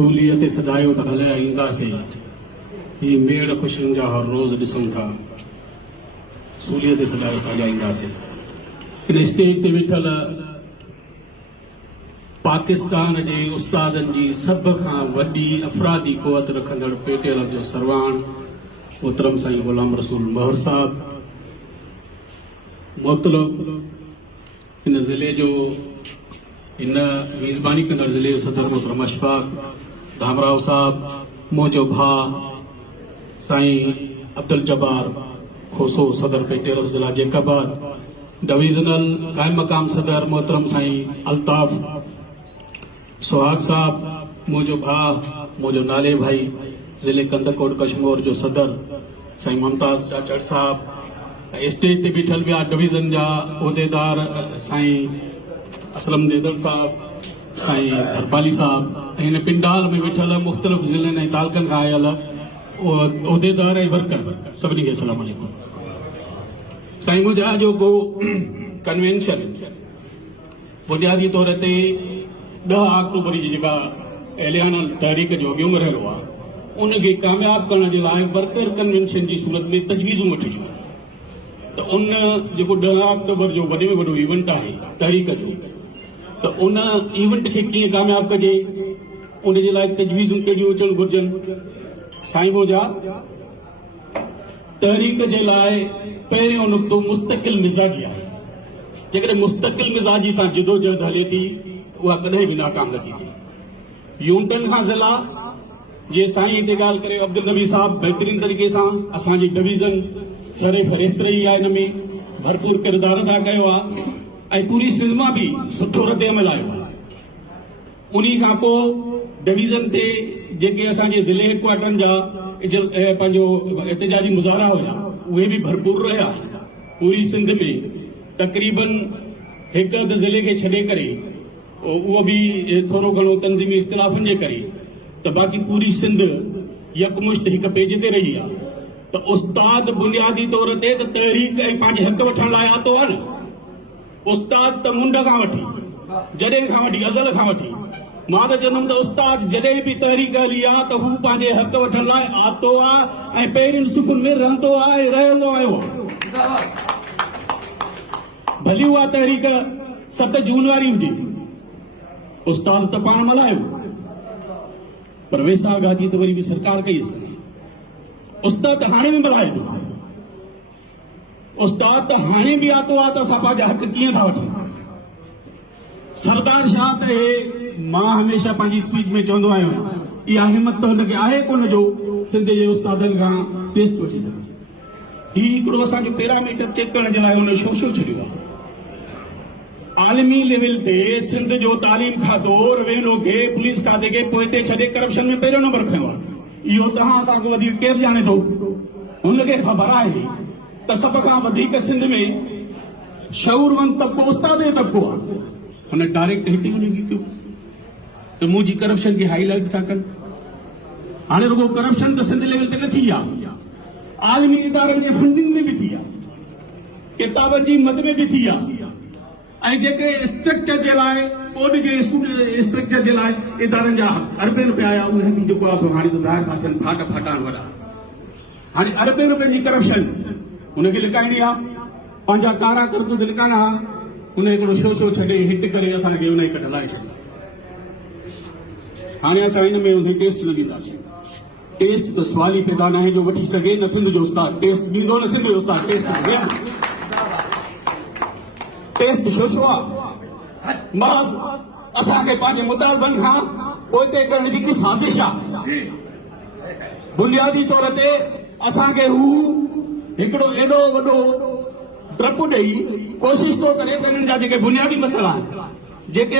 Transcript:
सूलीअ ते सजायो त हलिया ईंदासीं। ही मेड़ ख़ुशियुनि जा हर रोज़ ॾिसूं था। सूलीअ ते सजायो त हलिया ईंदासीं। इन स्टेज ते वेठल पाकिस्तान जे उस्तादनि जी सभ खां वॾी अफ़रादी क़ुवत रखंदड़ पेटेल जो सरवाण मोहतरम साईं ग़ुलाम रसूल महर साहब, मोतलब इन ज़िले जो इन मेज़बानी कंदड़ ज़िले जो सदर मोहतरम अशफाक धामराव साहब, मोजो भाउ साईं अब्दुल जब्बार खोसो सदर पेटेल ज़िला जैकाबाद, डिवीज़नल कायम मकाम सदर मोहतरम साईं अल्ताफ सुहाग साहब, मोजो भाउ मोजो नाले भाई ज़िले कंदकोट कश्मीर जो सदर साईं मुमताज़ चाचड़ साहब, स्टेज ते बीठल ॿिया डिवीज़न जा उहिदेदार साईं असलम देदर साहब, साईं धरपाली साहब, इन पिंडाल में वेठल मुख़्तलिफ़ ज़िलनि ऐं तालुक़नि खां आयल उहिदेदार ऐं वर्कर सभिनी खे अस्सलाम वालेकुम। साईं मुंहिंजा जो को कन्वेंशन बुनियादी तौर ते 10 अक्टूबर जी जेका एलियान तहरीक जो ॿियो मरहलो आहे उनखे कामयाब करण जे लाइ वर्कर कन्वेंशन जी सूरत में तजवीज़ूं वठियूं त उन जेको 10 अक्टूबर जो वॾे में वॾो इवेंट आहे तहरीक जो त उन इवेंट खे कीअं कामयाब कजे उन जे लाइ तजवीज़ूं कहिड़ियूं अचणु घुरिजनि। साईं मुंहिंजा तहरीक जे लाइ पहिरियों नुक़्तो मुस्तक़िल मिज़ाजी आहे। जेकॾहिं मुस्तक़िल मिज़ाजी सां जिदोजहद हले थी उहा कॾहिं बि नाकाम नथी थिए। यूनिटनि खां ज़िला जे साईं हिते ॻाल्हि करे अब्दुल नबी साहब बहितरीन तरीक़े सां असांजी डिवीज़न सरे फ़रिश्त रही आहे, हिन में भरपूर किरदार अदा कयो आहे ऐं पूरी सिंध मां बि सुठो रद अमल आयो आहे। उन खां पोइ डिवीज़न ते जेके असांजे ज़िले हेडक्वार्टरनि जा पंहिंजो एहतिजाजी मुज़ाहरा हुया उहे बि भरपूर रहिया। पूरी सिंध में तक़रीबन हिकु अधु ज़िले खे छॾे करे उहो बि थोरो घणो तंज़ीमी इख़्तिलाफ़नि जे करे त बाक़ी पूरी सिंध यकमुश्त हिकु पेज ते रही आहे। त उस्ताद बुनियादी तौर ते त तहरीक ऐं पंहिंजे हक़ वठण लाइ आतो आहे न। उस्ताद त मुंड खां वठी जॾहिं खां वठी अज़ल खां वठी मां त चवंदुमि त उस्ताद जॾहिं बि तहरीक हली आहे त हू पंहिंजे हक़ वठण लाइ आतो आहे ऐं पहिरियुनि सुफ़ुनि में रहंदो आहे ऐं रहंदो आयो आहे। भली उहा तहरीक 7 जून वारी हुजे, उस्ताद त पाण मल्हायो पर वेसा गादी त वरी बि सरकार कई असां। उस्ताद त हाणे बि मल्हाए थो, उस्ताद त हाणे बि आतो आहे त असां पंहिंजा हक़ कीअं था वठूं। सरदार शाह त मां हमेशह पंहिंजी स्पीच में चवंदो आहियां इहा हिमत त हुनखे आहे कोन जो सिंध जे उस्तादनि खां टेस्ट वठी सघे। ही हिकिड़ो असांजो पैरामीटर चेक करण जे लाइ हुन छो छॾियो आहे। आलमी लेवल ते सिंध जो तालीम खातो रवेनो खे पुलिस खाते खे पोइते छॾे करप्शन में पहिरियों नंबर खयो आहे। इहो तव्हां असांखे वधीक केरु ॼाणे थो। हुनखे ख़बर आहे त सभ खां वधीक सिंध में शऊरवंत तबिको उस्ताद जो तबिको आहे। हुन डायरेक्ट हिटिंग हुनखे कयो त मुंहिंजी करप्शन खे हाईलाइट था कनि। हाणे रुगो करप्शन त सिंध लेवल ते न थी आहे, आलमी इदारनि जे फंडिंग में बि थी आहे, किताबनि जी मद में बि थी आहे ऐं जेके स्ट्रक्चर जे लाइ बोर्ड जे स्ट्रक्चर जे लाइ इदारनि जा अरबे रुपया आया उहे बि जेको आहे हाणे त ज़ाहिर था थियनि फाट फाटान वॾा। हाणे अरबे रुपए जी करप्शन हुनखे लिकाइणी आहे, पंहिंजा कारा करतूत लिकाइणा, हुन हिकिड़ो शो छॾे हिट करे असांखे हुन कढ हलाए छॾियो। हाणे असां हिन में टेस्ट न ॾींदासीं। टेस्ट त सुवाल ई पैदा न आहे जो वठी सघे न सिंध जो उस्ताद टेस्ट ॾींदो न सिंध जो उस्ताद टेस्ट टेस्ट छो आहे। महज़ असांखे पंहिंजे मुतालबनि खां पोइते करण जी हिकु साज़िश आहे। बुनियादी तौर ते असांखे हू हिकिड़ो एॾो वॾो डपु ॾेई कोशिश थो करे त हिननि जा जेके बुनियादी मसइला आहिनि जेके